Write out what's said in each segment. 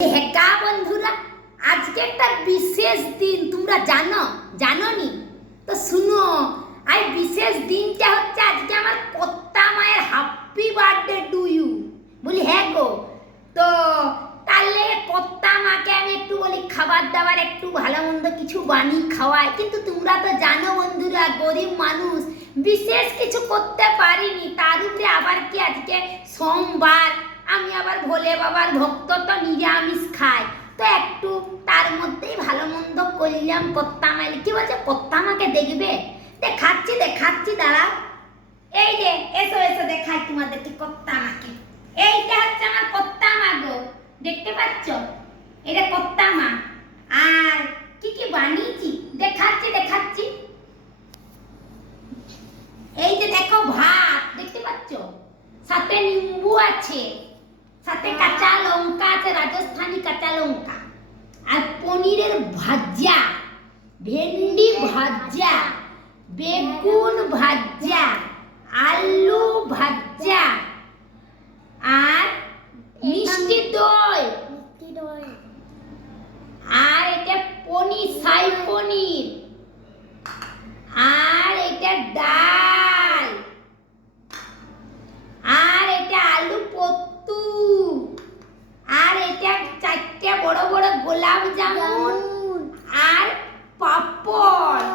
হেকা বন্ধুরা, আজকে একটা বিশেষ দিন, তোমরা জানো? জানো নি তো শুনো আই বিশেষ দিনটা হচ্ছে আজকে আমার কত্তা মায়ের হ্যাপি বার্থডে টু ইউ বলি হ্যাঁ গো। তো তাহলে কত্তা মাকে আমি একটু বলি, খাবার দাবার একটু ভালো মন্দ কিছু বানিয়ে খাওয়াই। কিন্তু তোমরা তো জানো বন্ধুরা, গরিব মানুষ, বিশেষ কিছু করতে পারিনি। তার উপরে আবার কি আজকে সোমবার? আবার ভোলে বাবার ভক্ত তো নিরামিষ খাই তো একটু তার মধ্যেই ভালো মন্দ করলাম কত্তা মাইল কি বলছে? কত্তা মাকে দেখবে দেখাচ্ছি দেখাচ্ছি দাঁড়াও। এই যে, এসো এসো, দেখাই তোমাদেরকে কত্তা মাকে এইটা হচ্ছে আমার কত্তা মা গো। দেখতে পাচ্ছ? এটা কত্তা মা আর কি কি বানিয়েছি? দেখাচ্ছি দেখাচ্ছি এই যে দেখো ভাত, দেখতে পাচ্ছ? সাথে নিম্বু আছে। সাথে কাঁচা লঙ্কা আছে, রাজস্থানি কাঁচা লঙ্কা। আর পনিরের ভাজা, ভেন্ডি ভাজা, বেগুন ভাজা, আলু ভাজা আর মিষ্টি দই মিষ্টি দই আর এটা পনির সাই পনির আর এটা ডাল আর এটা আলু পোত্তু আর এটা চারটে বড় বড় গোলাপ জামুন আর পাপড়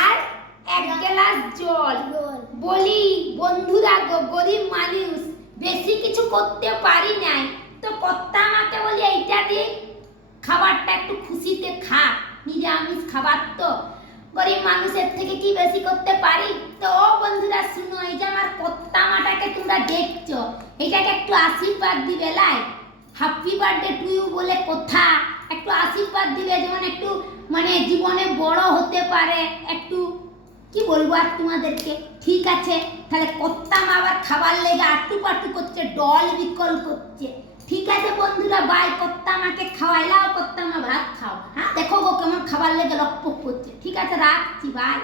আর এক গ্লাস জল। বলি বন্ধুরা গো গরিব মানুষ বেশি কিছু করতে পারি নাই। তো কর্তা আমাকে বলি এইটা দিয়ে খাবারটা একটু খুশিতে খা নিরামিষ খাবার তো। গরিব মানুষের থেকে কি বেশি করতে পারি? তো ও বন্ধুরা শুনো এই যে আমার কর্তা মাটাকে তোমরা দেখছ এটাকে একটু আশীর্বাদ দিবে লাই। হ্যাপি বার্থডে টু ইউ বলে কথা। আশীর্বাদ দিবে যেমন একটু মানে জীবনে বড় হতে পারে, একটু, কি বলব আর তোমাদেরকে? ঠিক আছে, তাহলে করতাম আবার খাবার লেগে আটটু পাটু করছে, ডল বিকল করছে। ঠিক আছে বন্ধুরা বাই কত্তামাকে খাওয়াইলাও করতাম ভাত খাও। হ্যাঁ দেখো গো কেমন খাবার লেগে লকপক করছে। ঠিক আছে, রাখছি বাই